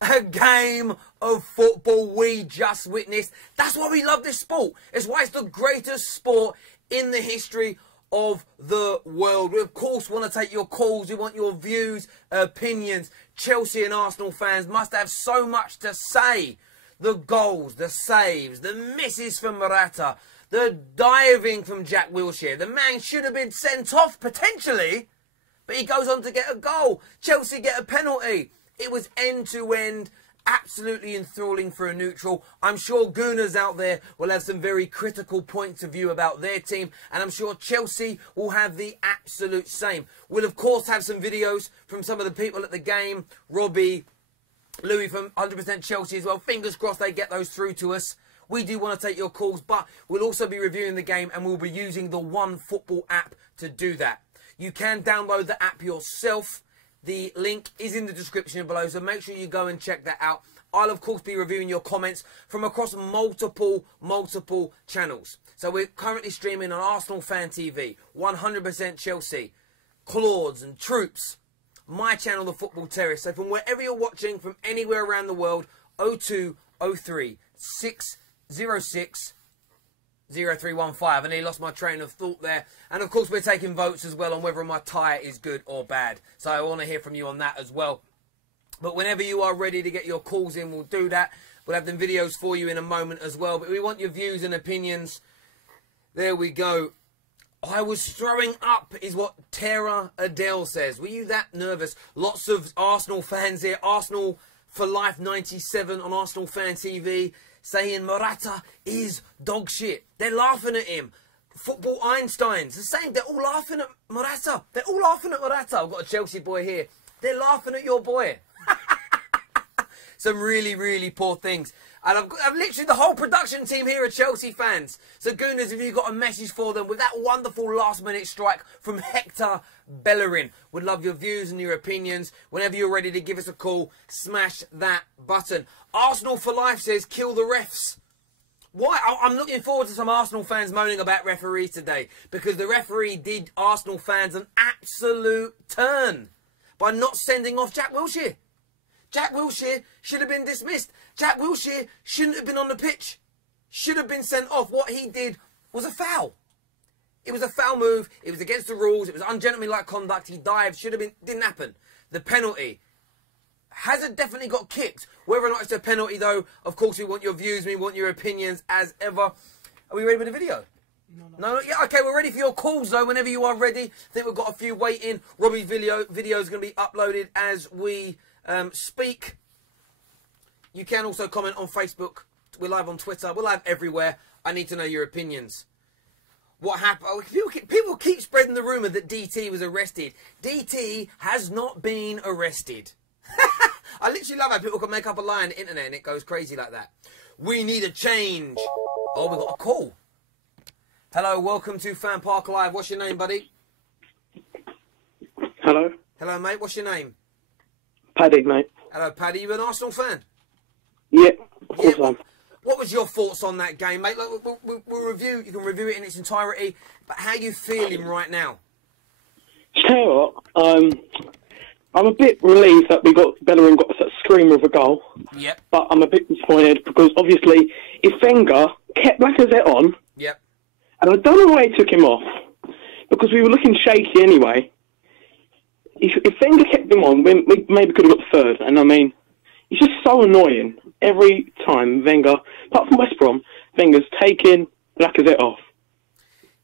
a game of football we just witnessed. That's why we love this sport. It's why it's the greatest sport in the history of the world. We, of course, want to take your calls. We want your views, opinions. Chelsea and Arsenal fans must have so much to say. The goals, the saves, the misses from Morata, the diving from Jack Wilshere. The man should have been sent off, potentially, but he goes on to get a goal. Chelsea get a penalty. It was end-to-end, absolutely enthralling for a neutral. I'm sure Gooners out there will have some very critical points of view about their team, and I'm sure Chelsea will have the absolute same. We'll, of course, have some videos from some of the people at the game. Robbie, Louis from 100% Chelsea as well. Fingers crossed they get those through to us. We do want to take your calls, but we'll also be reviewing the game, and we'll be using the OneFootball app to do that. You can download the app yourself. The link is in the description below, so make sure you go and check that out. I'll, of course, be reviewing your comments from across multiple channels. So we're currently streaming on Arsenal Fan TV, 100% Chelsea, Claude's and Troops, my channel, The Football Terrace. So from wherever you're watching, from anywhere around the world, 0203 606 0315. I nearly lost my train of thought there. And of course, we're taking votes as well on whether my tyre is good or bad. So I want to hear from you on that as well. But whenever you are ready to get your calls in, we'll do that. We'll have them videos for you in a moment as well. But we want your views and opinions. There we go. I was throwing up, is what Tara Adele says. Were you that nervous? Lots of Arsenal fans here. Arsenal for Life 97 on Arsenal Fan TV. Saying Morata is dog shit. They're laughing at him. Football Einsteins. The same. They're all laughing at Morata. They're all laughing at Morata. I've got a Chelsea boy here. They're laughing at your boy. Some really poor things. And I've literally the whole production team here are Chelsea fans. So Gooners, if you've got a message for them with that wonderful last-minute strike from Hector Bellerin. Would love your views and your opinions. Whenever you're ready to give us a call, smash that button. Arsenal for Life says, kill the refs. Why? I'm looking forward to some Arsenal fans moaning about referees today. Because the referee did Arsenal fans an absolute turn by not sending off Jack Wilshere. Jack Wilshere should have been dismissed. Jack Wilshere shouldn't have been on the pitch. Should have been sent off. What he did was a foul. It was a foul move. It was against the rules. It was ungentlemanlike conduct. He dived. Should have been. Didn't happen. The penalty. Hazard definitely got kicked. Whether or not it's a penalty, though, of course, we want your views. We want your opinions as ever. Are we ready with the video? No, not yet. Okay, we're ready for your calls, though, whenever you are ready. I think we've got a few waiting. Robbie's video is going to be uploaded as we speak. You can also comment on Facebook. We're live on Twitter. We're live everywhere. I need to know your opinions. What happened? Oh, people keep spreading the rumour that DT was arrested. DT has not been arrested. I literally love how people can make up a lie on the internet and it goes crazy like that. We need a change. Oh, we got a call. Hello, welcome to FanPark Live. What's your name, buddy? Hello. Hello, mate. What's your name? Paddy, mate. Hello, Paddy. You an Arsenal fan? Yeah, of course I am. What was your thoughts on that game, mate? Look, we'll review. You can review it in its entirety. But how are you feeling right now? Tell you what, I'm a bit relieved that Bellerin got a screamer of a goal. Yep. But I'm a bit disappointed because obviously if Wenger kept Lacazette on, yep. And I don't know why he took him off because we were looking shaky anyway. If Wenger kept him on, we maybe could have got third. And I mean, he's just so annoying every time Wenger, apart from West Brom, Wenger's taking Lacazette off.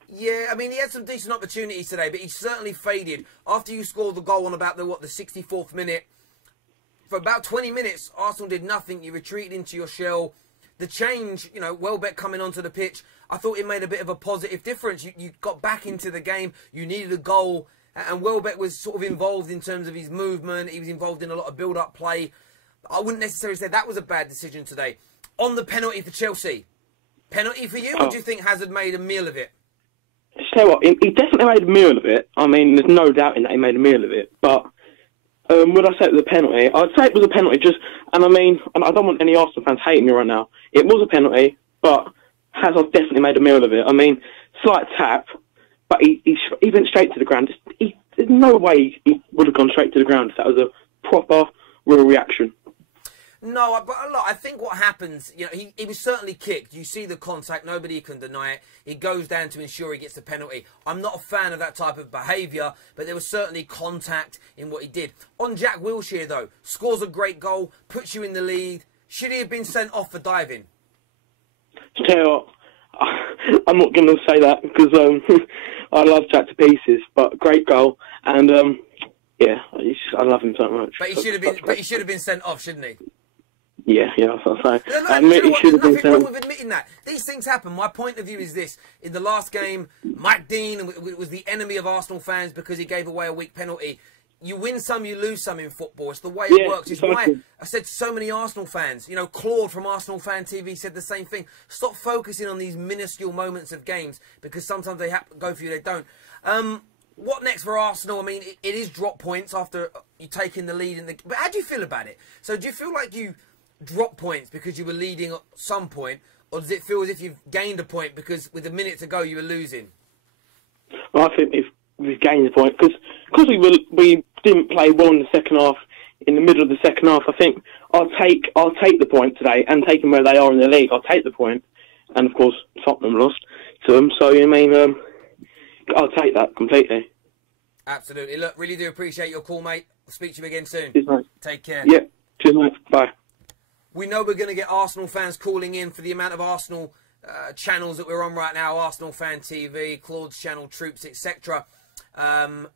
Yeah, I mean, he had some decent opportunities today, but he certainly faded. After you scored the goal on about the 64th minute, for about 20 minutes, Arsenal did nothing. You retreated into your shell. The change, you know, Welbeck coming onto the pitch, I thought it made a bit of a positive difference. You got back into the game. You needed a goal. And Welbeck was sort of involved in terms of his movement. He was involved in a lot of build-up play. I wouldn't necessarily say that was a bad decision today. On the penalty for Chelsea. Penalty for you? Or do you think Hazard made a meal of it? Tell you what, he definitely made a meal of it. I mean, there's no doubt in that he made a meal of it. But would I say it was a penalty? I'd say it was a penalty. And I mean, I don't want any Arsenal fans hating me right now. It was a penalty, but Hazard definitely made a meal of it. I mean, slight tap, but he went straight to the ground. There's no way he would have gone straight to the ground if that was a proper, real reaction. No, but look, I think what happens, you know, he was certainly kicked. You see the contact, nobody can deny it. He goes down to ensure he gets the penalty. I'm not a fan of that type of behaviour, but there was certainly contact in what he did. On Jack Wilshere, though, scores a great goal, puts you in the lead. Should he have been sent off for diving? To tell you what, I'm not going to say that because I love Jack to pieces, but great goal, and yeah, I love him so much. But he should have been. But he should have been sent off, shouldn't he? Yeah, that's what I'm saying. No, I admit he should have been sent off. There's nothing wrong with admitting that. These things happen. My point of view is this: in the last game, Mike Dean was the enemy of Arsenal fans because he gave away a weak penalty. You win some, you lose some in football. It's the way it works. It's why I said to so many Arsenal fans, you know, Claude from Arsenal Fan TV said the same thing. Stop focusing on these minuscule moments of games because sometimes they go for you, they don't. What next for Arsenal? I mean, it is drop points after you taking the lead in the. But how do you feel about it? So do you feel like you drop points because you were leading at some point, or does it feel as if you've gained a point because with a minute to go you were losing? Well, I think we've gained a point because we didn't play well in the second half. In the middle of the second half, I think I'll take the point today and take them where they are in the league. I'll take the point, and of course Tottenham lost to them. So I mean, I'll take that completely. Absolutely. Look, really do appreciate your call, mate. I'll speak to you again soon. Cheers, mate. Take care. Yeah. Cheers, mate. Bye. We know we're going to get Arsenal fans calling in for the amount of Arsenal channels that we're on right now. Arsenal Fan TV, Claude's channel, Troops, etc.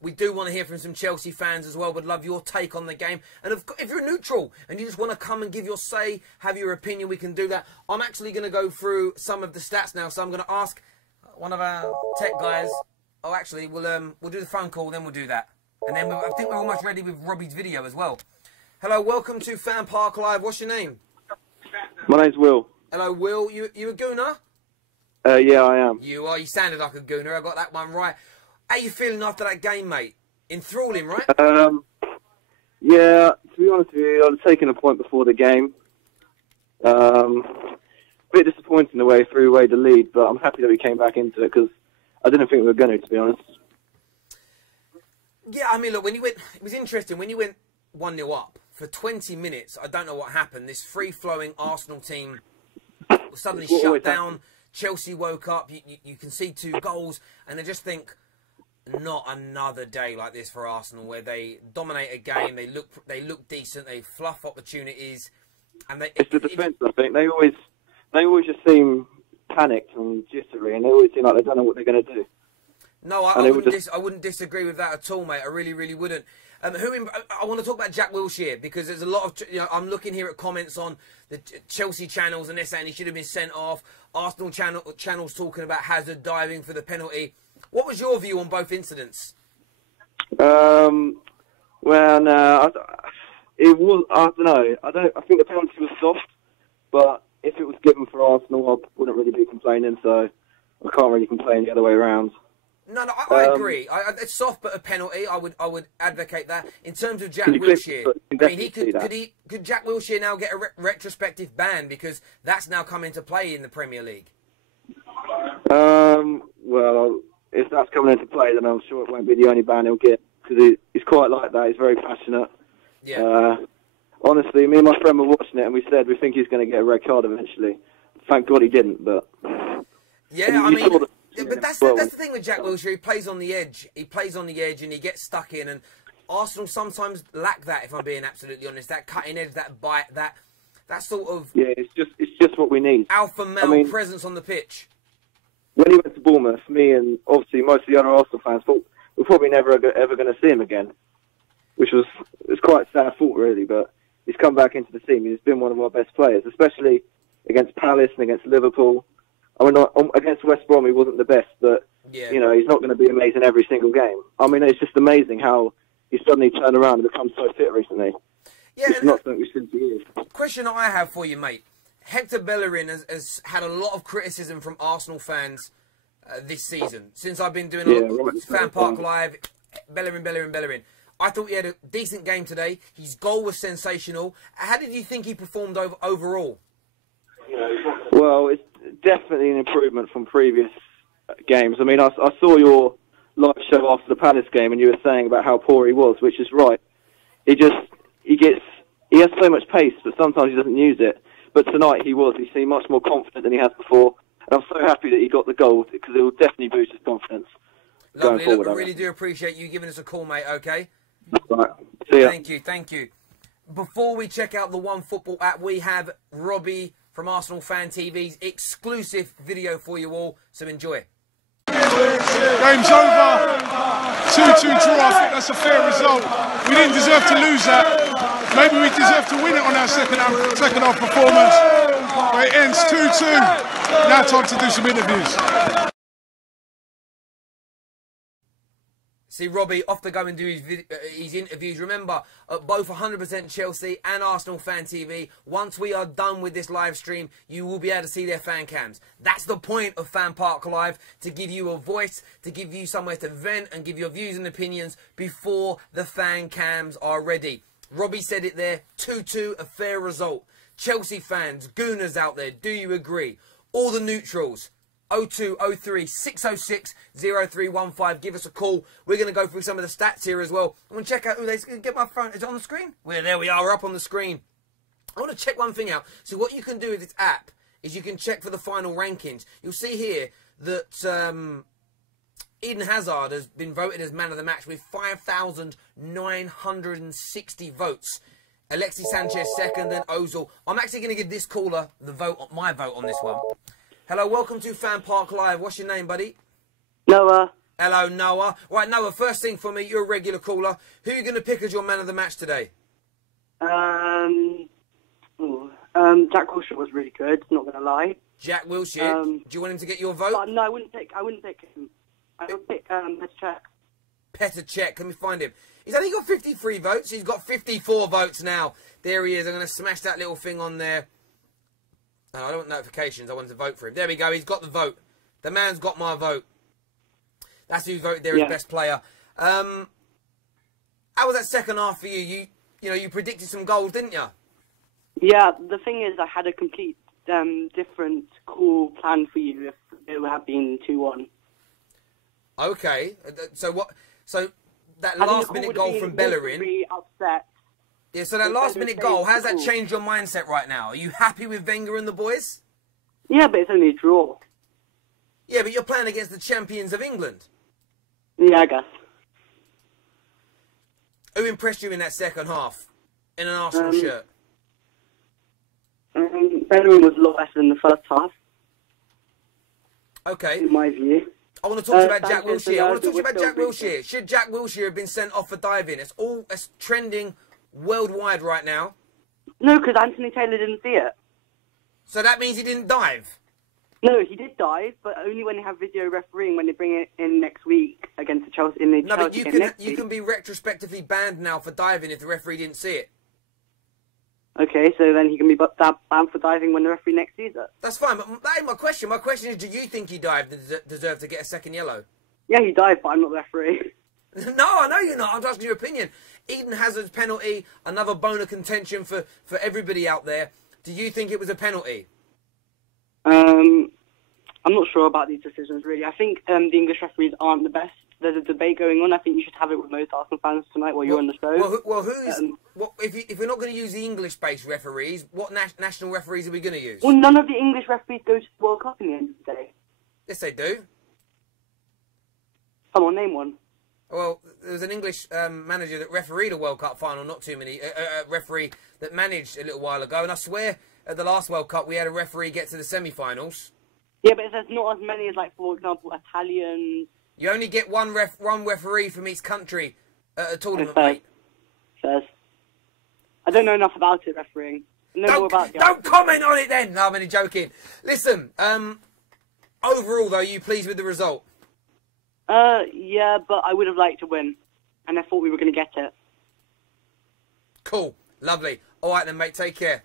We do want to hear from some Chelsea fans as well. Would love your take on the game. And if you're neutral and you just want to come and give your say, have your opinion, we can do that. I'm actually going to go through some of the stats now. So I'm going to ask one of our tech guys. Oh, actually, we'll do the phone call, then we'll do that. And then I think we're almost ready with Robbie's video as well. Hello, welcome to FanPark Live. What's your name? My name's Will. Hello, Will. You a gooner? Yeah, I am. You are. You sounded like a gooner. I got that one right. How you feeling after that game, mate? Enthralling, right? Yeah, to be honest with you, I was taking a point before the game. A bit disappointing the way threw away the lead, but I'm happy that we came back into it because I didn't think we were going to be honest. Yeah, I mean, look, when you went, it was interesting. When you went 1-0 up, for 20 minutes, I don't know what happened. This free-flowing Arsenal team was suddenly shut down. Chelsea woke up. You concede 2 goals, and I just think, not another day like this for Arsenal, where they dominate a game, they look decent, they fluff opportunities, and it's the defence. I think they always just seem panicked and jittery, and they always seem like they don't know what they're going to do. No, I wouldn't disagree with that at all, mate. I really, really wouldn't. I want to talk about Jack Wilshere because there's a lot of, I'm looking here at comments on the Chelsea channels and they're saying he should have been sent off. Arsenal channels talking about Hazard diving for the penalty. What was your view on both incidents? Well, no, it was. I don't know. I think the penalty was soft, but if it was given for Arsenal, I wouldn't really be complaining. So I can't really complain the other way around. No, I agree. It's soft, but a penalty. I would advocate that. In terms of Jack Wilshere, I mean, could Jack Wilshere now get a retrospective ban because that's now come into play in the Premier League? Well, if that's coming into play, then I'm sure it won't be the only ban he'll get because he's quite like that. He's very passionate. Yeah. Honestly, me and my friend were watching it, and we said we think he's going to get a red card eventually. Thank God he didn't, but yeah, I mean. But that's the thing with Jack Wilshere. He plays on the edge. He plays on the edge and he gets stuck in. And Arsenal sometimes lack that, if I'm being absolutely honest. That cutting edge, that bite, that sort of... Yeah, it's just what we need. Alpha male presence on the pitch. When he went to Bournemouth, me and obviously most of the other Arsenal fans thought we're probably never ever going to see him again. Which was quite a sad thought, really. But he's come back into the team. He's been one of our best players, especially against Palace and against Liverpool. I mean, against West Brom, he wasn't the best, but, yeah. He's not going to be amazing every single game. I mean, it's just amazing how he suddenly turned around and become so fit recently. Yeah, it's not something we've seen for years. Question I have for you, mate. Hector Bellerin has had a lot of criticism from Arsenal fans this season. Since I've been doing a lot of FanPark Live, Bellerin. I thought he had a decent game today. His goal was sensational. How did you think he performed overall? Well, it's definitely an improvement from previous games. I mean, I saw your live show after the Palace game, and you were saying about how poor he was, which is right. He gets He has so much pace, but sometimes he doesn't use it. But tonight he was. He seemed much more confident than he has before. And I'm so happy that he got the goal because it will definitely boost his confidence. Lovely. Going forward, Look, I really do appreciate you giving us a call, mate, okay? Right. See ya. Thank you, thank you. Before we check out the One Football app, we have Robbie from Arsenal Fan TV's exclusive video for you all, so enjoy. Game's over. 2-2 draw. I think that's a fair result. We didn't deserve to lose that. Maybe we deserve to win it on our second half performance. But it ends 2-2. Now time to do some interviews. See, Robbie, off to go and do his interviews. Remember, at both 100% Chelsea and Arsenal Fan TV, once we are done with this live stream, you will be able to see their fan cams. That's the point of FanPark Live, to give you a voice, to give you somewhere to vent and give your views and opinions before the fan cams are ready. Robbie said it there, 2-2, a fair result. Chelsea fans, Gooners out there, do you agree? All the neutrals. 0203 606 0315. Give us a call. We're going to go through some of the stats here as well. I'm going to check out who they get my phone. Is it on the screen? Well, there we are. We're up on the screen. I want to check one thing out. So what you can do with this app is you can check for the final rankings. You'll see here that Eden Hazard has been voted as man of the match with 5,960 votes. Alexis Sanchez second, then Ozil. I'm actually going to give this caller the vote, my vote on this one. Hello, welcome to FanPark Live. What's your name, buddy? Noah. Hello, Noah. Right, Noah, first thing for me, you're a regular caller. Who are you going to pick as your man of the match today? Jack Wilshere was really good, not going to lie. Jack Wilshere. Do you want him to get your vote? No, I wouldn't pick him. I would pick Petr Cech. Petr Cech, let me find him. He's only got 53 votes. He's got 54 votes now. There he is. I'm going to smash that little thing on there. No, I don't want notifications. I wanted to vote for him. There we go. He's got the vote. The man's got my vote. That's who voted there as best player. How was that second half for you? You predicted some goals, didn't you? Yeah, the thing is, I had a complete different cool plan for you if it would have been 2-1. Okay. So what? So that last-minute goal from Bellerin. Really upset. Yeah, so that last-minute goal, how's that changed your mindset right now? Are you happy with Wenger and the boys? Yeah, but it's only a draw. Yeah, but you're playing against the champions of England. Yeah, I guess. Who impressed you in that second half in an Arsenal shirt? Bellerin was a lot better than the first half. Okay. In my view. I want to talk to you about Jack Wilshere. I want to talk to you about Jack Wilshere. Should Jack Wilshere have been sent off for diving? It's trending worldwide right now. No, because Anthony Taylor didn't see it. So that means he didn't dive? No, he did dive, but only when they have video refereeing, when they bring it in next week against the Chelsea. No, but you can be retrospectively banned now for diving if the referee didn't see it. Okay, so then he can be banned for diving when the referee next sees it. That's fine, but that ain't my question. My question is, do you think he dived and deserved to get a second yellow? Yeah, he dived, but I'm not the referee. No, I know you're not. I'm asking your opinion. Eden Hazard's penalty, another bone of contention for everybody out there. Do you think it was a penalty? I'm not sure about these decisions, really. I think the English referees aren't the best. There's a debate going on. I think you should have it with most Arsenal fans tonight while you're on the show. If we're not going to use the English-based referees, what national referees are we going to use? Well, none of the English referees go to the World Cup in the end of the day. Yes, they do. Come on, name one. Well, there was an English manager that refereed a World Cup final, not too many, referee that managed a little while ago, and I swear at the last World Cup we had a referee get to the semi-finals. Yeah, but there's not as many as, like, for example, Italians. You only get one referee from each country at a tournament, mate. Says. I don't know enough about it, refereeing. Don't comment on it then! No, I'm only joking. Listen, overall, though, are you pleased with the result? Yeah, but I would have liked to win. And I thought we were going to get it. Cool. Lovely. All right then, mate. Take care.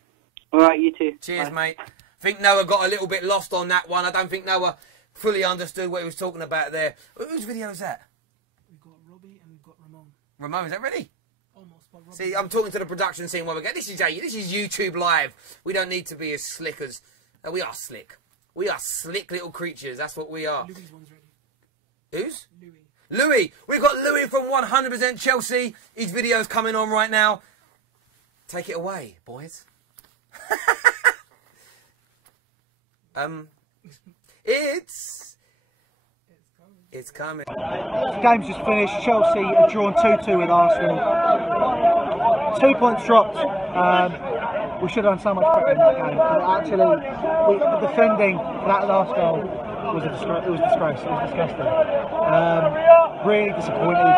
All right, you too. Cheers, mate. I think Noah got a little bit lost on that one. I don't think Noah fully understood what he was talking about there. Whose video is that? We've got Robbie and we've got Ramon. Ramon, is that ready? Almost. But See, I'm talking to the production team while we go. This is YouTube Live. We don't need to be as slick as... we are slick. We are slick little creatures. That's what we are. Louis' one's ready. Who's? Louis. We've got Louis from 100% Chelsea. His video's coming on right now. Take it away, boys. It's coming. The game's just finished. Chelsea have drawn 2-2 with Arsenal. 2 points dropped. We should have done so much better in that game. Actually, the defending for that last goal was a disgrace. It was disgusting. Really disappointed.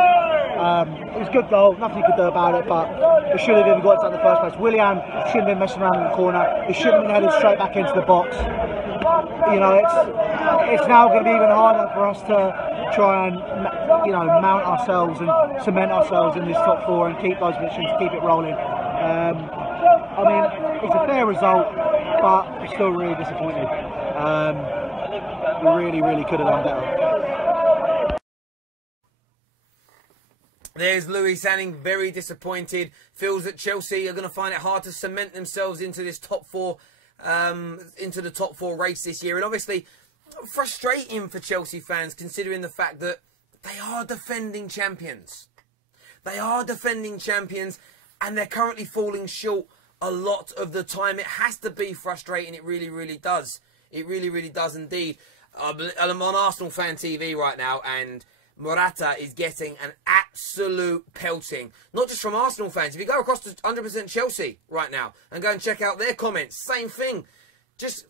It was a good goal. Nothing you could do about it, but it should have even got it in the first place. Willian shouldn't have been messing around in the corner. It shouldn't have been headed straight back into the box. You know, it's now going to be even harder for us to try and, you know, mount ourselves and cement ourselves in this top 4 and keep those positions, keep it rolling. I mean, it's a fair result, but we're still really disappointed. We really could have done better. There's Louis sounding very disappointed. Feels that Chelsea are going to find it hard to cement themselves into this top 4, into the top 4 race this year. And obviously, frustrating for Chelsea fans, considering the fact that they are defending champions. They are defending champions, and they're currently falling short a lot of the time. It has to be frustrating. It really does. It really does indeed. I'm on Arsenal Fan TV right now, and Morata is getting an absolute pelting. Not just from Arsenal fans. If you go across to 100% Chelsea right now and go and check out their comments, same thing. Just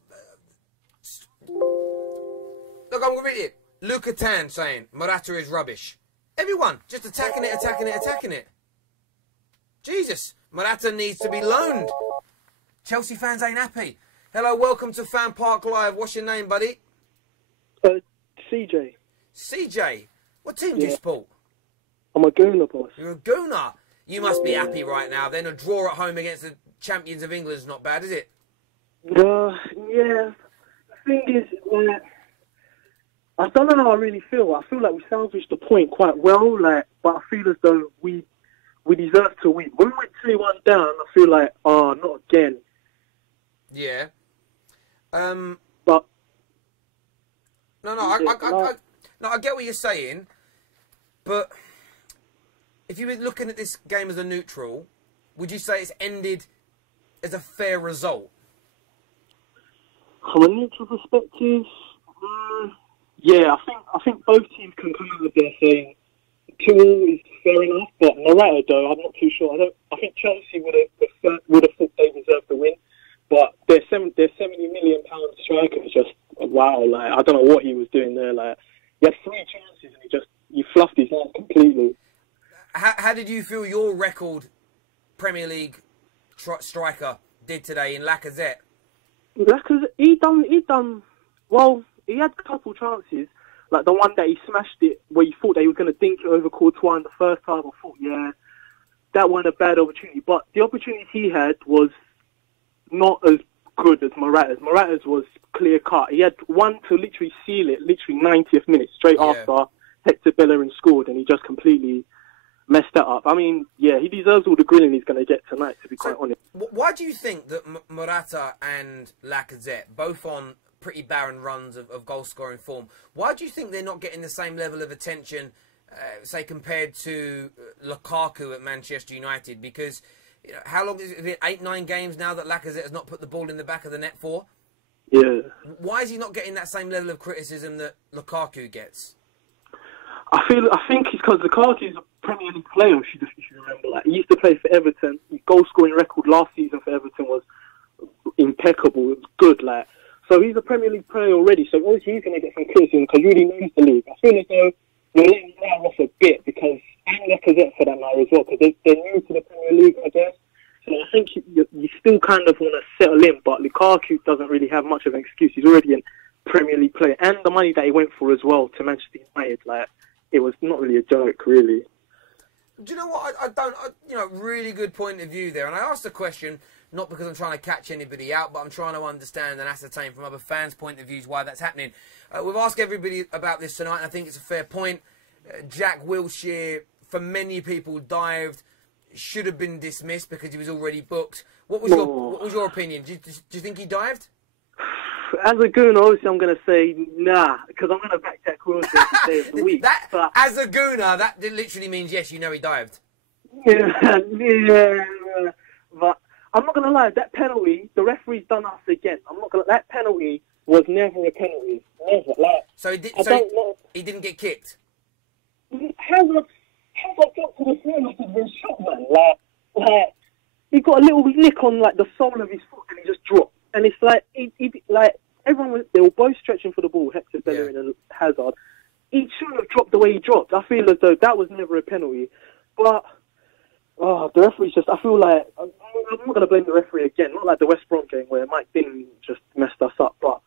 look, I'm with it. Luca Tan saying Morata is rubbish. Everyone just attacking it. Jesus, Morata needs to be loaned. Chelsea fans ain't happy. Hello, welcome to FanPark Live. What's your name, buddy? CJ. CJ. What team do you support? I'm a Gooner, boss. You're a Gooner. You must be happy right now. Then a draw at home against the champions of England is not bad, is it? Yeah. The thing is, like, I don't know how I really feel. I feel like we salvaged the point quite well, but I feel as though we deserve to win. When we went 2-1 down, I feel like, oh, not again. Yeah. But I get what you're saying, but if you were looking at this game as a neutral, would you say it's ended as a fair result? From a neutral perspective, yeah, I think both teams can come out of there saying 2-2 is fair enough, but Morata, though, I'm not too sure. I think Chelsea would have thought they deserved the win, but their £70 million striker is just wow. Like, I don't know what he was doing there. Like, he had 3 chances and he fluffed his hands completely. How did you feel your record Premier League striker did today in Lacazette? Lacazette, he done well. He had a couple chances, like the one that he smashed it, where you thought they were going to dink it over Courtois in the first half. I thought, yeah, that wasn't a bad opportunity. But the opportunities he had was not as good as Morata's. Morata's was clear cut. He had one to literally seal it, literally 90th minute, straight after Hector Bellerin scored, and he just completely messed that up. I mean, yeah, he deserves all the grilling he's going to get tonight, to be quite honest. Why do you think that Morata and Lacazette, both on pretty barren runs of goal-scoring form, why do you think they're not getting the same level of attention, say, compared to Lukaku at Manchester United? Because, you know, how long is it? 8-9 games now that Lacazette has not put the ball in the back of the net for? Yeah. Why is he not getting that same level of criticism that Lukaku gets? I think it's because Lukaku is a Premier League player, if you remember. Like, he used to play for Everton. His goal-scoring record last season for Everton was impeccable. It was good, like. So he's a Premier League player already, so obviously he's going to get some criticism because he really knows the league. I feel as though you're letting him off a bit, because, and Lacazette for that matter as well, because they're new to the Premier League, I guess. So I think you still kind of want to settle in, but Lukaku doesn't really have much of an excuse. He's already a Premier League player, and the money that he went for as well to Manchester United, like, it was not really a joke, really. Do you know what? Really good point of view there. And I asked the question, not because I'm trying to catch anybody out, but I'm trying to understand and ascertain from other fans' point of views why that's happening. We've asked everybody about this tonight, and I think it's a fair point. Jack Wilshere, for many people, dived, should have been dismissed because he was already booked. What was your opinion? Do you think he dived? As a Gooner, obviously I'm going to say nah, because I'm going to back Jack Wilshere to day of the week. As a Gooner, that literally means yes, you know he dived. Yeah, but I'm not gonna lie. That penalty, the referee's done us again. I'm not gonna. That penalty was never a penalty. Never. Like, So he did. I don't know. He didn't get kicked. Hazard got to the floor like he'd been shot, man. Like he got a little nick on like the sole of his foot, and he just dropped. And it's like, like everyone was. They were both stretching for the ball. Hector Bellerin and Hazard. He shouldn't have dropped the way he dropped. I feel as though that was never a penalty. But the referee's just. I feel like I'm not going to blame the referee again. Not like the West Brom game where Mike Dean just messed us up. But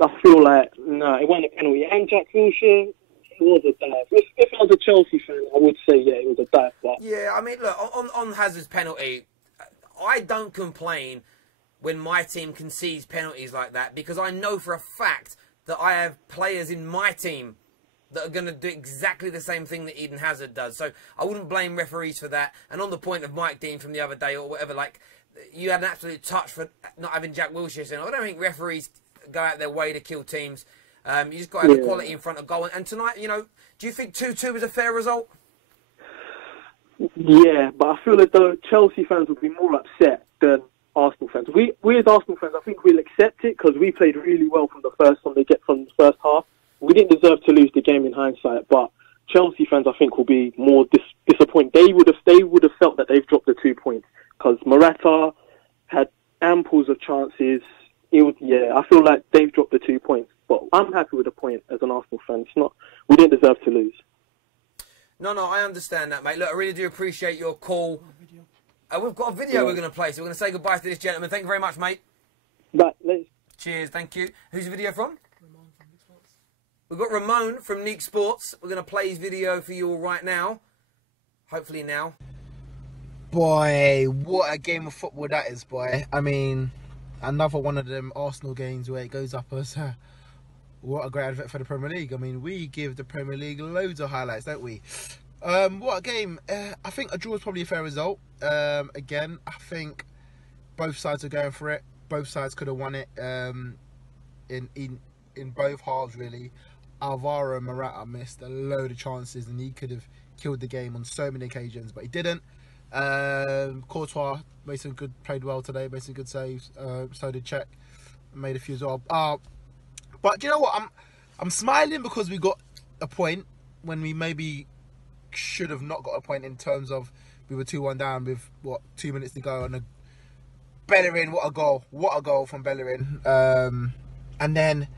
I feel like no, it wasn't a penalty. And Jack Wilshere, it was a dive. If I was a Chelsea fan, I would say it was a dive. But Yeah, I mean, look, on Hazard's penalty, I don't complain when my team concedes penalties like that, because I know for a fact that I have players in my team that are going to do exactly the same thing that Eden Hazard does. So I wouldn't blame referees for that. And on the point of Mike Dean from the other day or whatever, like, you had an absolute touch for not having Jack Wilshere. So I don't think referees go out their way to kill teams. You just got to have the quality in front of goal. And tonight, you know, do you think 2-2 was a fair result? yeah, but I feel as though Chelsea fans would be more upset than Arsenal fans. We as Arsenal fans, I think we'll accept it because we played really well from the first half. We didn't deserve to lose the game in hindsight, but Chelsea fans, I think, will be more disappointed. They would have felt that they've dropped the 2 points because Morata had amples of chances. I feel like they've dropped the 2 points, but I'm happy with the point as an Arsenal fan. We didn't deserve to lose. No, I understand that, mate. Look, I really do appreciate your call. We've got a video we're going to play, so we're going to say goodbye to this gentleman. Thank you very much, mate. Cheers, thank you. Who's the video from? We've got Ramon from Neek Sports. We're going to play his video for you all right now. Hopefully now. Boy, what a game of football that is, boy. I mean, another one of them Arsenal games where it goes up as what a great advert for the Premier League. I mean, we give the Premier League loads of highlights, don't we? What a game. I think a draw is probably a fair result. Again, I think both sides are going for it. Both sides could have won it in both halves, really. Alvaro Morata missed a load of chances and he could have killed the game on so many occasions, but he didn't. Courtois played well today, made some good saves. So did Czech, made a few as well. But do you know what? I'm smiling because we got a point when we maybe should have not got a point, in terms of we were 2-1 down with 2 minutes to go, and Bellerin, what a goal from Bellerin. And then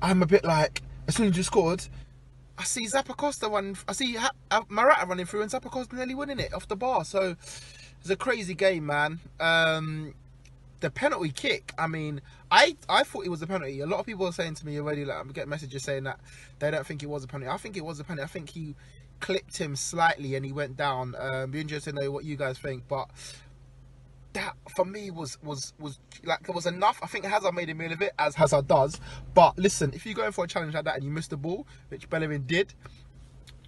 I'm a bit like, as soon as you scored, I see Morata running through and Zappacosta nearly winning it off the bar. So it's a crazy game, man. The penalty kick, I mean, I thought it was a penalty. A lot of people are saying to me already, like, I'm getting messages saying that they don't think it was a penalty. I think it was a penalty. I think he clipped him slightly and he went down. Be interested to know what you guys think, but that for me was like, it was enough. I think Hazard made a meal of it, as Hazard does. But listen, if you're going for a challenge like that and you miss the ball, which Bellerin did,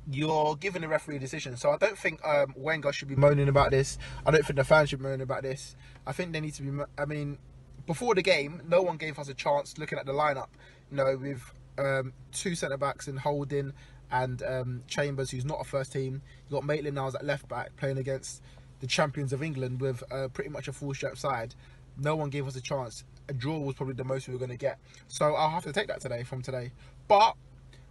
you're giving the referee a decision. So I don't think Wenger should be moaning about this. I don't think the fans should be moaning about this. I think they need to be. I mean, before the game, no one gave us a chance. Looking at the lineup, you know, with 2 centre backs in Holding and Chambers, who's not a first team. You got Maitland-Niles at left back playing against the champions of England with pretty much a full strap side. No one gave us a chance. A draw was probably the most we were going to get. So I'll have to take that today. But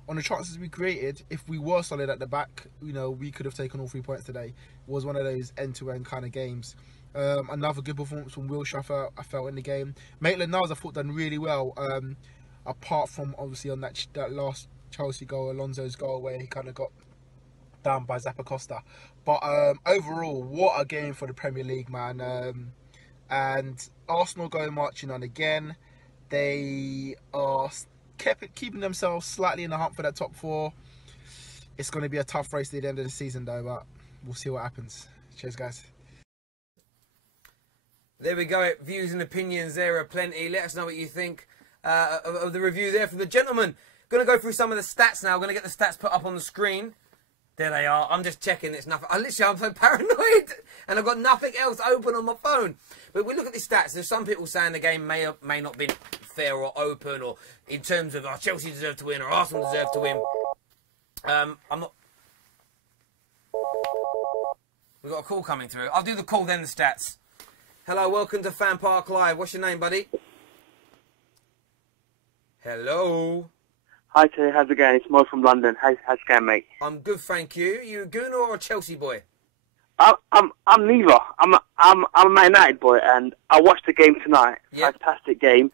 on the chances we created, if we were solid at the back, you know, we could have taken all 3 points today. It was one of those end-to-end kind of games. Another good performance from Wilshere, I felt in the game. Maitland-Niles, I thought, done really well. Apart from obviously on that last Chelsea goal, Alonso's goal, where he kind of got down by Zappacosta. But overall, what a game for the Premier League, man. And Arsenal going marching on again. They are keeping themselves slightly in the hunt for that top 4. It's going to be a tough race at the end of the season, though, but we'll see what happens. Cheers, guys. There we go. Views and opinions there are plenty. Let us know what you think of the review there from the gentleman. Going to go through some of the stats now. Going to get the stats put up on the screen. There they are. I'm just checking. It's nothing. I'm so paranoid, and I've got nothing else open on my phone. But we look at the stats. There's some people saying the game may not been fair or open, or in terms of Chelsea deserve to win or Arsenal deserve to win. I'm not. We've got a call coming through. I'll do the call then the stats. Hello, welcome to FanPark Live. What's your name, buddy? Hello. Hi, Terry. How's it going? It's Mo from London. How's it going, mate? I'm good, thank you. You a Gooner or a Chelsea boy? I'm neither. I'm a Man United boy, and I watched the game tonight. Yep. Fantastic game.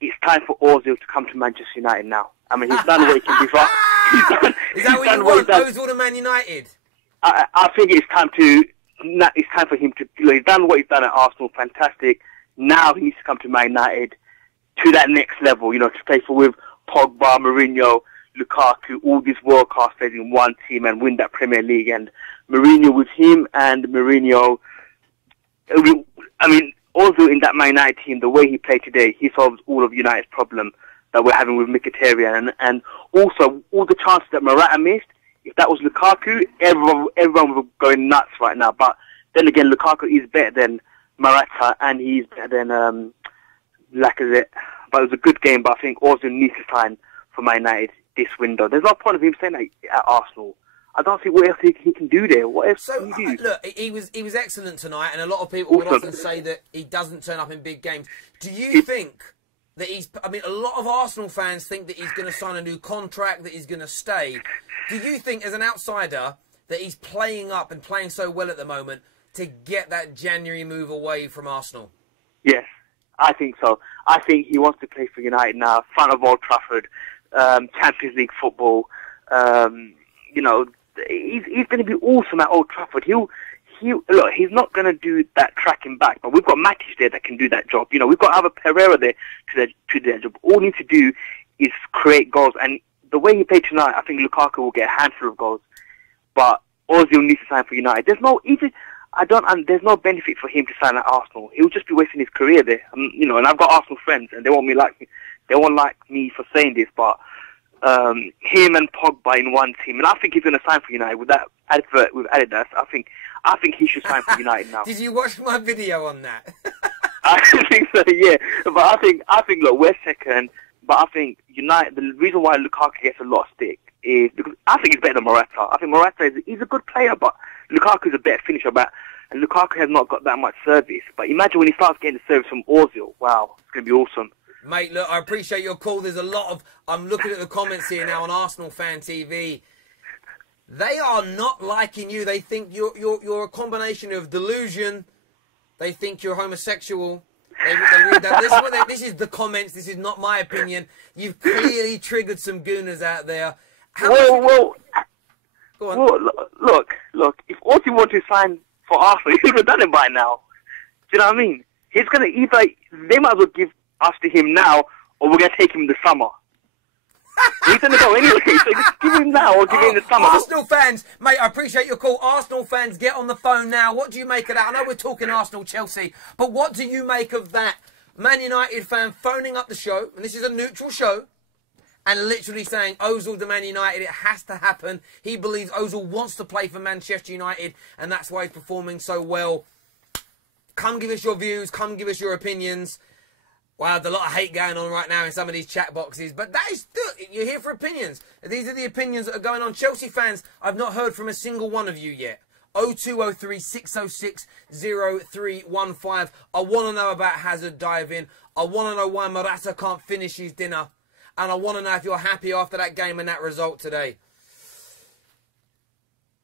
It's time for Ozil to come to Manchester United now. I mean, he's done what he can do for. Is that what you want? Ozil to Man United? I think it's time for him to. He's done what he's done at Arsenal. Fantastic. Now he needs to come to Man United to that next level. You know, to play for with Pogba, Mourinho, Lukaku, all these world class players in one team and win that Premier League. And Mourinho with him and Mourinho. I mean, Ozil in that Man United team, the way he played today, he solves all of United's problem that we're having with Mkhitaryan, and also all the chances that Morata missed. If that was Lukaku, everyone would be going nuts right now. But then again, Lukaku is better than Morata, and he's better than Lacazette. But it was a good game. But I think Ozil needs to sign for Man United this window. There's no point of him staying at Arsenal. I don't see what else he can do there. What else can he do? Look, he was excellent tonight, and a lot of people would often say that he doesn't turn up in big games. Do you think that he's... I mean, a lot of Arsenal fans think that he's going to sign a new contract, that he's going to stay. Do you think, as an outsider, that he's playing up and playing so well at the moment to get that January move away from Arsenal? Yes, I think so. I think he wants to play for United now, front of Old Trafford, Champions League football. You know, he's going to be awesome at Old Trafford. Look, he's not going to do that tracking back, but we've got Matic there that can do that job. You know, we've got other Pereira there to do that job. All we need to do is create goals, and the way he played tonight, I think Lukaku will get a handful of goals. But Ozil needs to sign for United. There's no benefit for him to sign at Arsenal. He'll just be wasting his career there. You know, and I've got Arsenal friends, and they won't like me for saying this, but him and Pogba in one team, and I think he's going to sign for United with that advert with Adidas. I think he should sign for United now. Did you watch my video on that? I think so, yeah. But I think look, we're second. But I think United, the reason why Lukaku gets a lot of stick is because I think he's better than Morata. I think Morata he's a good player, but Lukaku's a better finisher. And Lukaku has not got that much service. But imagine when he starts getting the service from Ozil. Wow, it's going to be awesome. Mate, look, I appreciate your call. There's a lot of... I'm looking at the comments here now on Arsenal Fan TV. They are not liking you. They think you're a combination of delusion. They think you're homosexual. They read that. This is the comments. This is not my opinion. You've clearly triggered some gooners out there. Well, go on. Look. If Ozil wanted to sign for Arsenal, he would have done it by now. Do you know what I mean? He's going to either... They might as well give us to him now, or we're going to take him in the summer. He's going to go anyway, so just give him now or give him in the summer. Arsenal fans, mate, I appreciate your call. Arsenal fans, get on the phone now. What do you make of that? I know we're talking Arsenal-Chelsea, but what do you make of that Man United fan phoning up the show, and this is a neutral show, and literally saying, Ozil to Man United, it has to happen. He believes Ozil wants to play for Manchester United, and that's why he's performing so well. Come give us your views. Come give us your opinions. Wow, there's a lot of hate going on right now in some of these chat boxes. But that is, you're here for opinions. These are the opinions that are going on. Chelsea fans, I've not heard from a single one of you yet. 0203 606 0315. I want to know about Hazard diving. I want to know why Morata can't finish his dinner. And I want to know if you're happy after that game and that result today.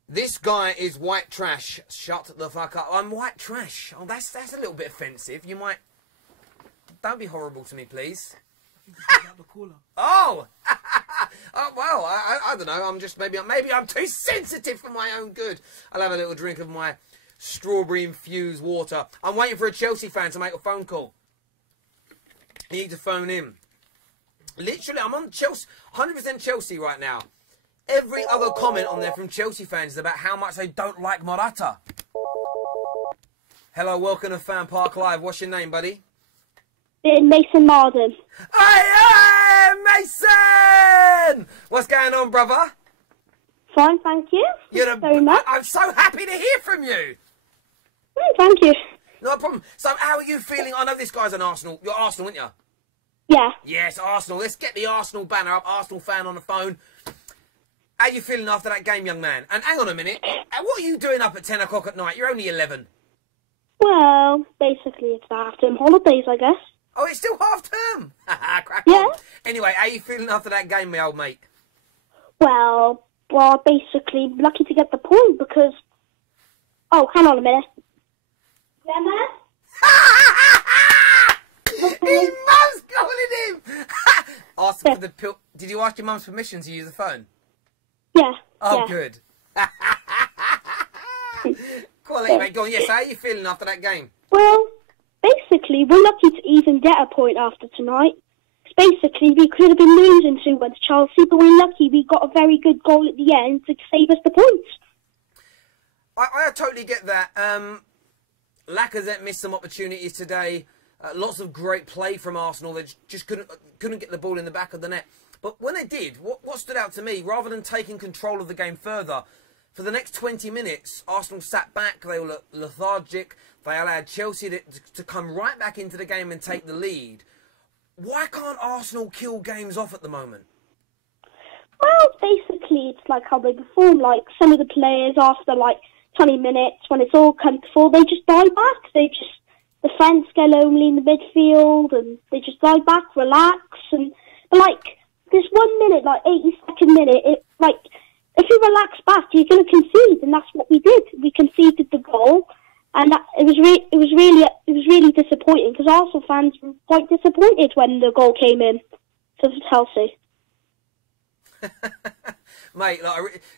This guy is white trash. Shut the fuck up. I'm white trash. Oh, that's a little bit offensive. You might... Don't be horrible to me, please. Oh! Oh, well, I don't know. I'm just maybe I'm too sensitive for my own good. I'll have a little drink of my strawberry infused water. I'm waiting for a Chelsea fan to make a phone call. You need to phone in. Literally, I'm on Chelsea, 100% Chelsea right now. Every other comment on there from Chelsea fans is about how much they don't like Morata. Hello, welcome to FanPark Live. What's your name, buddy? Mason Marden. Hey, Mason! What's going on, brother? Fine, thank you. So much. I'm so happy to hear from you. Thank you. No problem. So, how are you feeling? I know this guy's an Arsenal. You're Arsenal, aren't you? Yeah. Yes, Arsenal. Let's get the Arsenal banner up. Arsenal fan on the phone. How are you feeling after that game, young man? And hang on a minute. What are you doing up at 10 o'clock at night? You're only 11. Well, basically it's the half-term holidays, I guess. Oh, it's still half-term? Crack Yeah. on. Anyway, how you feeling after that game, my old mate? Well, basically lucky to get the point because... Oh, hang on a minute. Yeah, man? His mum's calling him! Ask for the pill. Did you ask your mum's permission to use the phone? Yeah. Oh, yeah. good. Quality, mate. Go on. Yes, how are you feeling after that game? Well, basically, we're lucky to even get a point after tonight. Basically, we could have been losing 2-1 to Chelsea, but we're lucky we got a very good goal at the end to save us the points. I totally get that. Lacazette missed some opportunities today. Lots of great play from Arsenal. They just couldn't get the ball in the back of the net. But when they did, what stood out to me, rather than taking control of the game further, for the next 20 minutes, Arsenal sat back. They were lethargic. They allowed Chelsea to come right back into the game and take the lead. Why can't Arsenal kill games off at the moment? Well, basically, it's like how they perform. Like, some of the players, after, 20 minutes, when it's all come to full, they just die back. They just defence get lonely in the midfield, and they just die back, relax. But, this 1 minute, 82nd minute, if you relax back, you're going to concede, and that's what we did. We conceded the goal, and it was really disappointing because Arsenal fans were quite disappointed when the goal came in for Chelsea. Mate,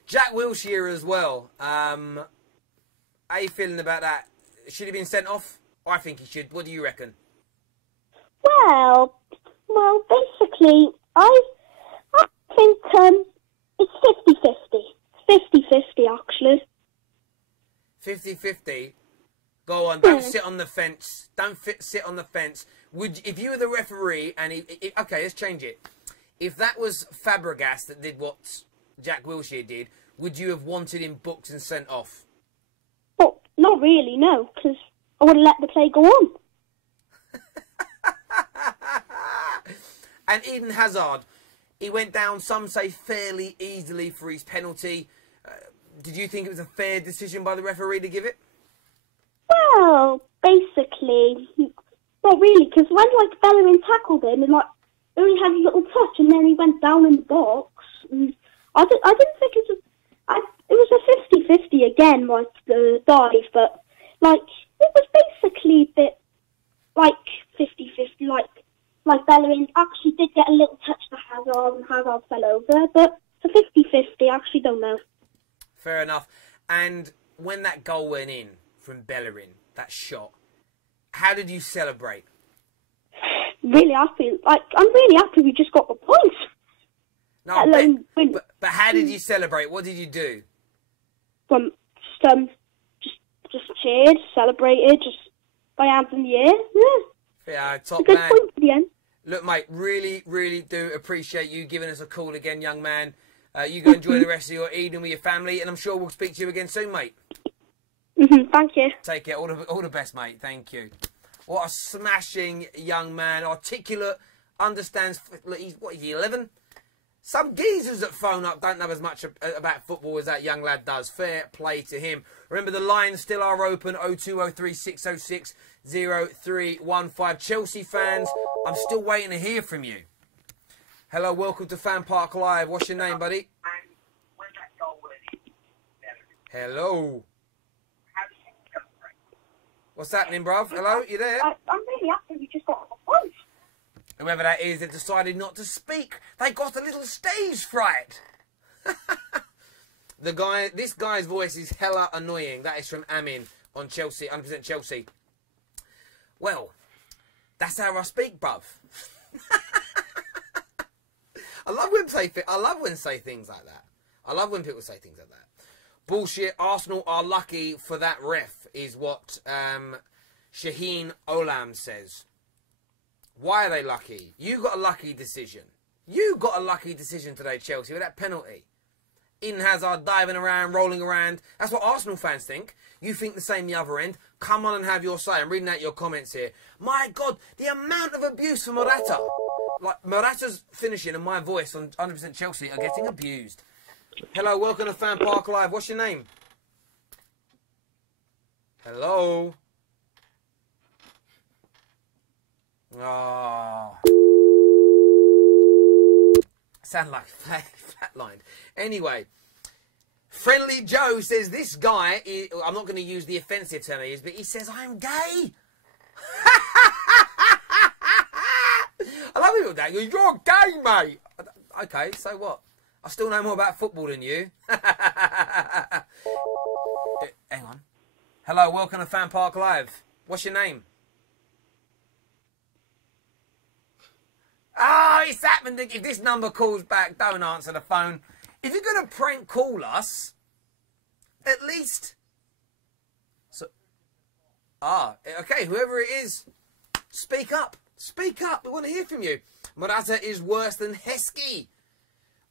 Jack Wilshere as well. How you feeling about that? Should he have been sent off? I think he should. What do you reckon? Well, basically, I think it's 50-50. 50-50, actually. 50-50? Go on, don't sit on the fence. Don't sit on the fence. If you were the referee and okay, let's change it. If that was Fabregas that did what Jack Wilshere did, would you have wanted him booked and sent off? Well, not really, no, because I would have let the play go on. And Eden Hazard, he went down, some say, fairly easily for his penalty. Did you think it was a fair decision by the referee to give it? Well, basically, not really, because when Bellerin tackled him and he only had a little touch, and then he went down in the box. And I didn't think it was a 50-50 again, the dive, but it was basically a bit 50-50, like Bellerin actually did get a little touch to Hazard, and Hazard fell over, but it's a 50-50, I actually don't know. Fair enough. And when that goal went in from Bellerin, that shot, how did you celebrate? Really happy. I'm really happy we just got the points. No, but how did you celebrate? What did you do? Just cheered, celebrated, just by hands in the air. Yeah, top a good man. Point at the end. Look, mate, really, really do appreciate you giving us a call again, young man. You go enjoy the rest of your evening with your family, and I'm sure we'll speak to you again soon, mate. Thank you. Take care. All the best, mate. Thank you. What a smashing young man. Articulate, understands. Look, he's 11? Some geezers that phone up don't know as much about football as that young lad does. Fair play to him. Remember, the lines still are open. 0203 606 0315. Chelsea fans, I'm still waiting to hear from you. Hello, welcome to FanPark Live. What's your name, buddy? Hello. What's happening, bruv? Hello, you there? I'm really happy we just got the points. Whoever that is, they decided not to speak. They got a little stage fright. This guy's voice is hella annoying. That is from Amin on Chelsea, 100% Chelsea. Well, that's how I speak, bruv. I love when say things like that. I love when people say things like that. Bullshit. Arsenal are lucky for that ref, is what Shaheen Olam says. Why are they lucky? You got a lucky decision. You got a lucky decision today, Chelsea, with that penalty. Eden Hazard diving around, rolling around. That's what Arsenal fans think. You think the same the other end. Come on and have your say. I'm reading out your comments here. My God, the amount of abuse for Morata. Morata's finishing and my voice on 100% Chelsea are getting abused. Hello, welcome to FanPark Live. What's your name? Hello? Oh. Sound like flatlined. Anyway, Friendly Joe says this guy, I'm not going to use the offensive term he is, but he says, I'm gay. I love people that. You're gay, mate. Okay, so what? I still know more about football than you. Hang on. Hello, welcome to FanPark Live. What's your name? Oh, it's happened. If this number calls back, don't answer the phone. If you're going to prank call us, at least... okay, whoever it is, speak up. Speak up. We want to hear from you. Morata is worse than Heskey.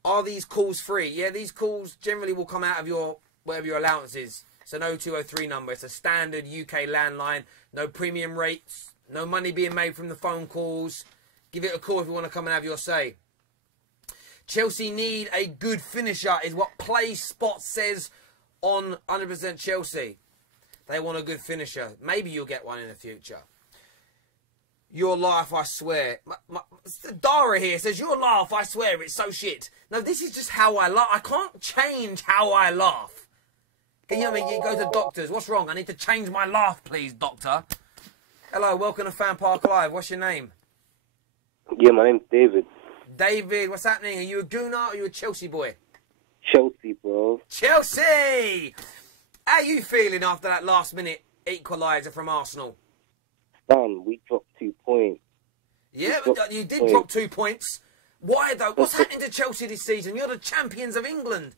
Are these calls free? Yeah, these calls generally will come out of your whatever your allowance is. It's an 0203 number. It's a standard UK landline. No premium rates. No money being made from the phone calls. Give it a call if you want to come and have your say. Chelsea need a good finisher is what Play Spot says on 100% Chelsea. They want a good finisher. Maybe you'll get one in the future. Your laugh, I swear. Dara here says, your laugh, I swear, it's so shit. No, this is just how I laugh. I can't change how I laugh. Can you hear me? You go to doctors. What's wrong? I need to change my laugh, please, doctor. Hello, welcome to FanPark Live. What's your name? Yeah, my name's David. David, what's happening? Are you a Gooner or are you a Chelsea boy? Chelsea, bro. Chelsea! How are you feeling after that last-minute equaliser from Arsenal? Son, we dropped 2 points. Yeah, but you did drop 2 points. Why, though? What's happening to Chelsea this season? You're the champions of England.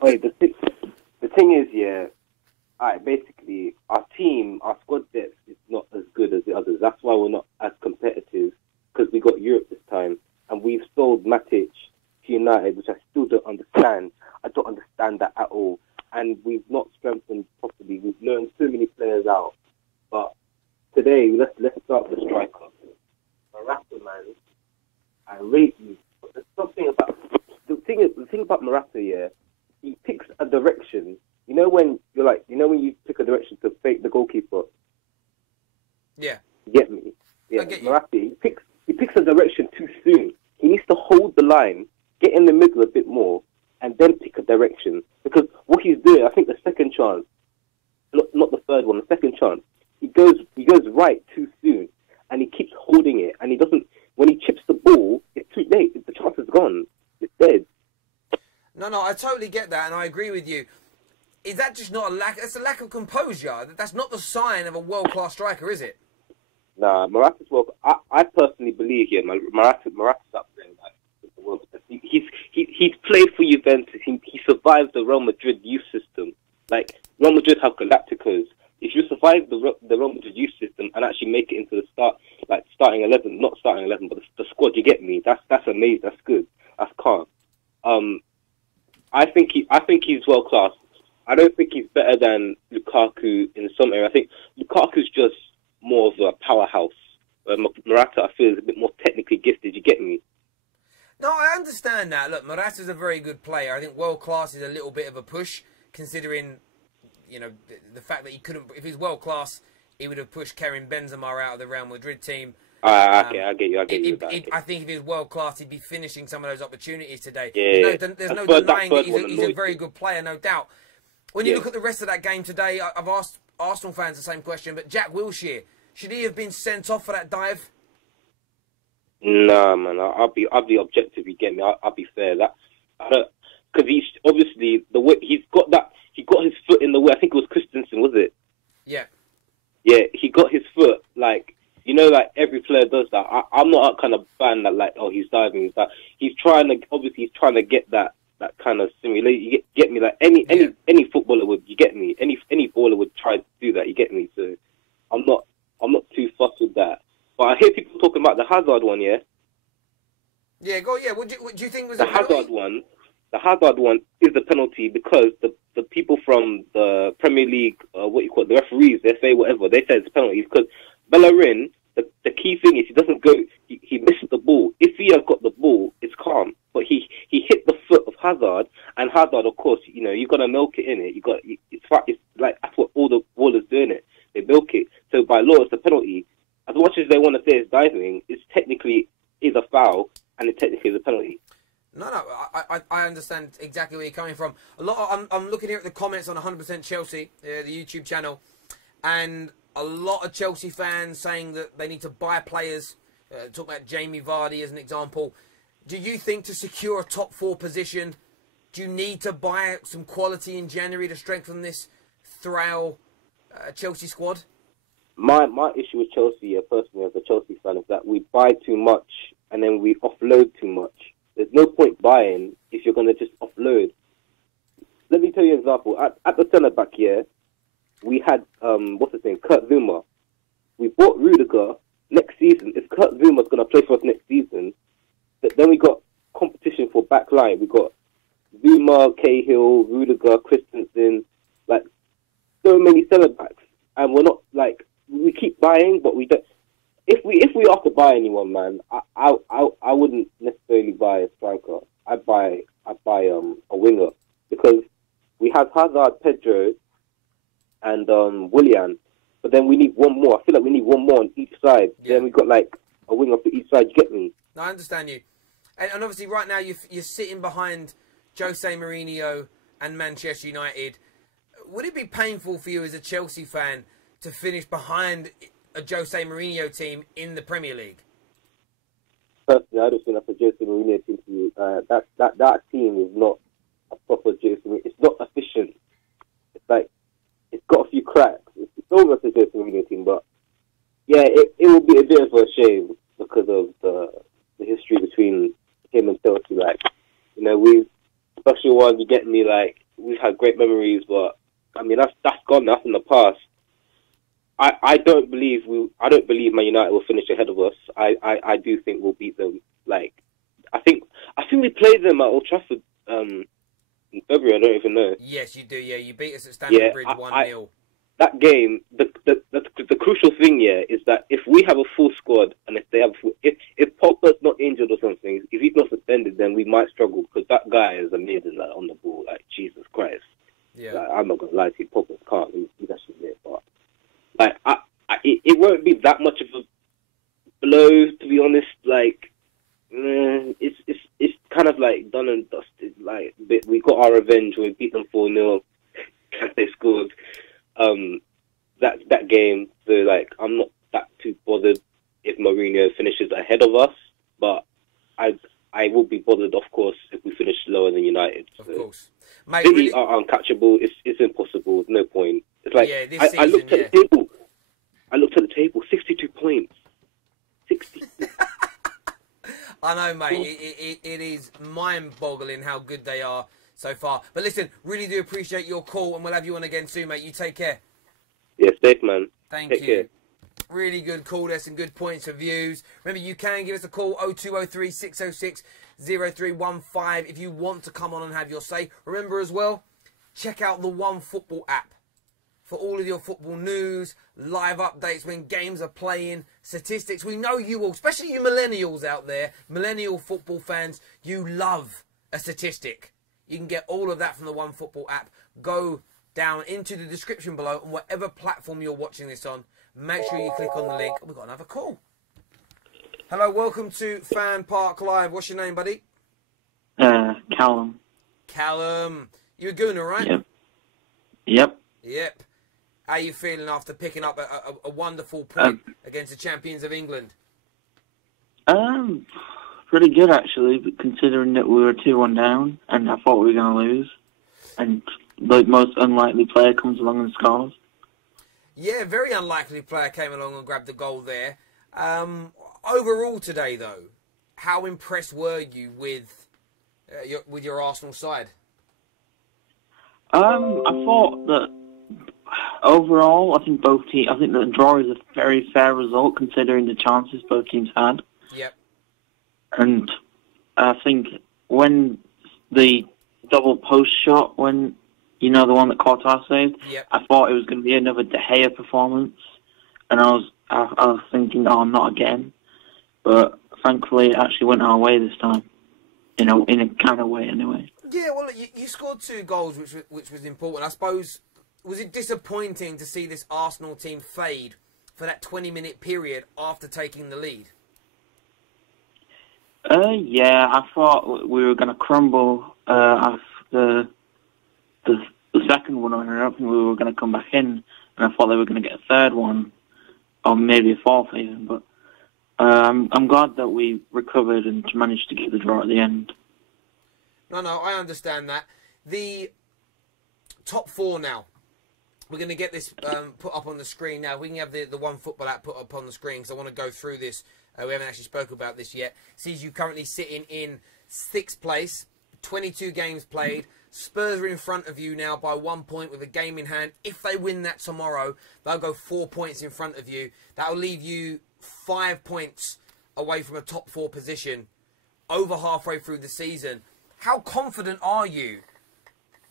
Wait, the thing is, yeah, alright, basically, our team, our squad depth is not as good as the others. That's why we're not as competitive, because we got Europe this time. And we've sold Matic to United, which I still don't understand. I don't understand that at all. And we've not strengthened properly. We've loaned so many players out. But today, let's start with the striker. Morata, man, I rate you. But there's something about the thing about Morata, yeah, he picks a direction. You know when when you pick a direction to fake the goalkeeper. Yeah. You get me? Yeah. Morata, he picks a direction too soon. He needs to hold the line, get in the middle a bit more, and then pick a direction. Because what he's doing, I think the second chance, not the third one, the second chance, he goes right too soon, and he keeps holding it, and he doesn't. When he chips the ball, it's too late. The chance is gone. It's dead. No, I totally get that, and I agree with you. Is that just not a lack? It's a lack of composure. That's not the sign of a world-class striker, is it? Nah, Morata's well. I personally believe here, Morata's up there. Like, the world. He's played for Juventus. He survived the Real Madrid youth system. Like, Real Madrid have Galacticos. If you survive the Real Madrid youth system and actually make it into the starting 11, not starting 11, but the squad, you get me. That's amazing. That's good. That's calm. I think he's world class. I don't think he's better than Lukaku in some area. I think Lukaku's just more of a powerhouse. Morata, I feel, is a bit more technically gifted. You get me? No, I understand that. Look, Morata's a very good player. I think world class is a little bit of a push, considering, you know, the fact that he couldn't. If he's world class, he would have pushed Karim Benzema out of the Real Madrid team. Okay, I get you. I think if he was world class, he'd be finishing some of those opportunities today. Yeah, there's no denying that he's a very good player, no doubt. When you look at the rest of that game today, I've asked Arsenal fans the same question, but Jack Wilshere, should he have been sent off for that dive? Nah, man, I'll be objective. You get me? I'll be fair. Because he's obviously the way he got his foot in the way. I think it was Christensen, was it? Yeah. Yeah, he got his foot like every player does that. I'm not that kind of fan that he's diving. He's trying to get that kind of simulate. You get me? Like any footballer would. You get me? Any baller would try to do that. You get me? So I'm not too fussed with that. But I hear people talking about the Hazard one. Yeah. Yeah. Go. Yeah. What do you think was the Hazard one? The Hazard one is the penalty because the people from the Premier League, the referees, the FA, whatever, they said it's a penalty because Bellerin. The key thing is he doesn't go. He missed the ball. If he had got the ball, it's calm. But he hit the foot of Hazard, and Hazard, of course, you got to milk it in it. It's like that's what all the ballers doing it. They milk it. So by law, it's a penalty. As much as they want to say it's diving, it's technically is a foul and it technically is a penalty. No, I understand exactly where you're coming from. I'm looking here at the comments on 100% Chelsea, the YouTube channel, and a lot of Chelsea fans saying that they need to buy players. Talk about Jamie Vardy as an example. Do you think to secure a top 4 position, do you need to buy some quality in January to strengthen this frail Chelsea squad? My issue with Chelsea, personally as a Chelsea fan, is that we buy too much and then we offload too much. There's no point buying if you're going to just offload. Let me tell you an example. At the centre-back here, we had, what's his name, Kurt Zuma. We bought Rudiger next season. If Kurt Zuma's going to play for us next season, then we got competition for back line. We got Zuma, Cahill, Rudiger, Christensen, like, so many centre-backs. And we're not, like, we keep buying, but we don't. If we are to buy anyone, man, I wouldn't necessarily buy a striker. I'd buy a winger, because we have Hazard, Pedro, and Willian, but then we need one more. I feel like we need one more on each side. Yeah. Then we got like a winger for each side. You get me? No, I understand you. And obviously, right now you're sitting behind Jose Mourinho and Manchester United. Would it be painful for you as a Chelsea fan to finish behind a Jose Mourinho team in the Premier League? Personally, I don't think that's a Jose Mourinho team to you. That team is not a proper Jose Mourinho. It's not efficient. It's like, it's got a few cracks. It's almost a Jose Mourinho team, but yeah, it will be a bit of a shame because of the history between him and Chelsea. Like, you know, we've special ones. You get me? Like, we've had great memories, but I mean that's gone. That's in the past. I don't believe Man United will finish ahead of us. I do think we'll beat them. Like, I think we played them at Old Trafford in February. I don't even know. Yes, you do. Yeah, you beat us at Stamford Bridge 1-0. That game, the crucial thing here is that if we have a full squad and if they have if Pogba's not injured or something, if he's not suspended, then we might struggle, because that guy is amazing, like, on the ball. Like, Jesus Christ. Yeah. Like, I'm not gonna lie to you, Pogba can't. He's actually it, but like it won't be that much of a blow, to be honest. Like, it's kind of like done and dusted. Like, we got our revenge. We beat them 4-0. They scored that game. So, like, I'm not that too bothered if Mourinho finishes ahead of us, but I will be bothered, of course, if we finish lower than United. So. Of course. Mate, City really are uncatchable. It's impossible. No point. It's like, yeah, this I looked season, at the table. I looked at the table. 62 points. 60. I know, mate. It is mind-boggling how good they are so far. But listen, really do appreciate your call, and we'll have you on again soon, mate. You take care. Yeah, safe, man. Thank Take you. care. Really good call. There's some good points of views. Remember, you can give us a call, 0203 606 0315, if you want to come on and have your say. Remember as well, check out the One Football app for all of your football news, live updates when games are playing, statistics. We know you all, especially you millennials out there, millennial football fans, you love a statistic. You can get all of that from the One Football app. Go down into the description below on whatever platform you're watching this on. Make sure you click on the link. We've got another call. Hello, welcome to FanPark Live. What's your name, buddy? Callum. Callum. You a gooner, right? Yep. Yep. How are you feeling after picking up a wonderful point against the champions of England? Pretty good, actually, but considering that we were 2-1 down and I thought we were going to lose. And the most unlikely player comes along and scores. Yeah, very unlikely player came along and grabbed the goal there. Overall today, though, how impressed were you with your Arsenal side? I thought that overall, I think the draw is a very fair result considering the chances both teams had. Yep. And I think when the double post shot, when the one that Courtois saved, yep, I thought it was going to be another De Gea performance, and I was thinking, oh, not again. But thankfully, it actually went our way this time, in a kind of way, anyway. Yeah, well, you scored 2 goals, which was important. I suppose, was it disappointing to see this Arsenal team fade for that 20-minute period after taking the lead? Yeah, I thought we were going to crumble after the second one. I don't think we were going to come back in, and I thought they were going to get a third one, or maybe a fourth even. But I'm glad that we recovered and managed to get the draw at the end. No, I understand that. The top four now. We're going to get this put up on the screen now. We can have the One Football app put up on the screen because I want to go through this. We haven't actually spoken about this yet. Sees you currently sitting in 6th place, 22 games played. Spurs are in front of you now by 1 point with a game in hand. If they win that tomorrow, they'll go 4 points in front of you. That'll leave you 5 points away from a top 4 position over halfway through the season. How confident are you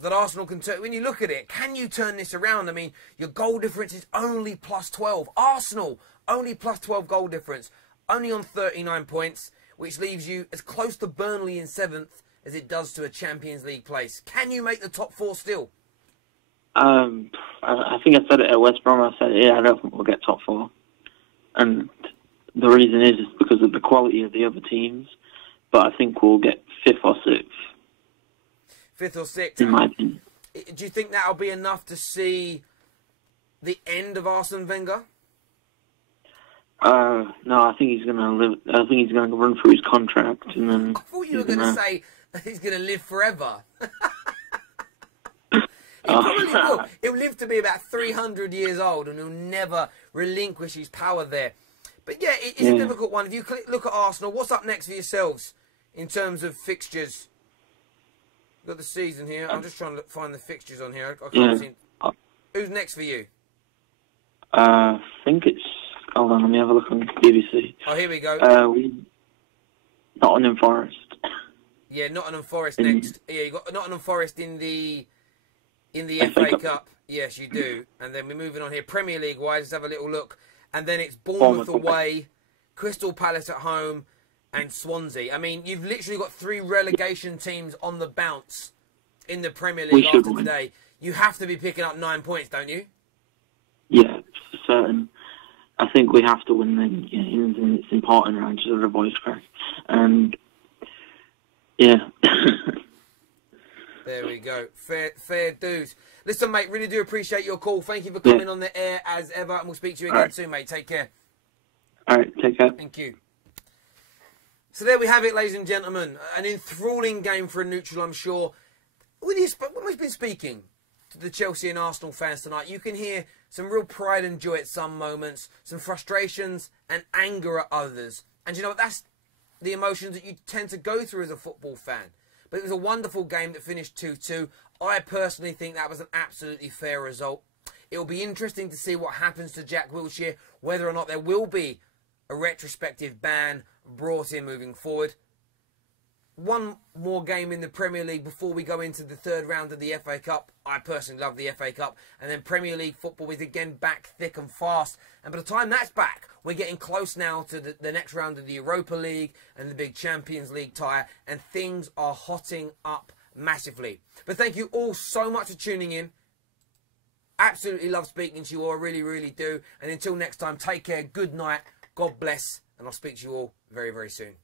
that Arsenal can turn, when you look at it, can you turn this around? I mean, your goal difference is only plus 12. Arsenal, only plus 12 goal difference, only on 39 points, which leaves you as close to Burnley in 7th as it does to a Champions League place. Can you make the top 4 still? I think I said it at West Brom. I said, yeah, I don't think we'll get top 4. And the reason is because of the quality of the other teams. But I think we'll get 5th or 6th. 5th or 6th? In my opinion. Do you think that'll be enough to see the end of Arsene Wenger? No, I think he's gonna live. I think he's gonna run through his contract, and then. I thought you were going to say he's gonna live forever. He probably will. He'll live to be about 300 years old, and he'll never relinquish his power there. But yeah, it's a difficult one. If you look at Arsenal, what's up next for yourselves in terms of fixtures? Got the season here. I'm just trying to find the fixtures on here. I can't see. Who's next for you? I think it's. Hold on, let me have a look on BBC. Oh, here we go. Nottingham Forest. Yeah, Nottingham Forest next. Yeah, you got Nottingham Forest in the FA Cup. Yes, you do. And then we're moving on here. Premier League wise, let's have a little look. And then it's Bournemouth away, Crystal Palace at home, and Swansea. I mean, you've literally got 3 relegation teams on the bounce in the Premier League after today. You have to be picking up 9 points, don't you? Yeah, for certain. I think we have to win them. It's important around just to avoid crack. And yeah. There we go. Fair dues. Listen, mate, really do appreciate your call. Thank you for coming on the air as ever, and we'll speak to you again soon, mate. Take care. All right, take care. Thank you. So there we have it, ladies and gentlemen. An enthralling game for a neutral, I'm sure. When we've been speaking to the Chelsea and Arsenal fans tonight, you can hear some real pride and joy at some moments, some frustrations and anger at others. And you know what? That's the emotions that you tend to go through as a football fan. But it was a wonderful game that finished 2-2. I personally think that was an absolutely fair result. It will be interesting to see what happens to Jack Wilshere, whether or not there will be a retrospective ban brought in moving forward. One more game in the Premier League before we go into the 3rd round of the FA Cup. I personally love the FA Cup. And then Premier League football is again back thick and fast. And by the time that's back, we're getting close now to the next round of the Europa League and the big Champions League tie. And things are hotting up massively. But thank you all so much for tuning in. Absolutely love speaking to you all. I really, really do. And until next time, take care. Good night. God bless. And I'll speak to you all very, very soon.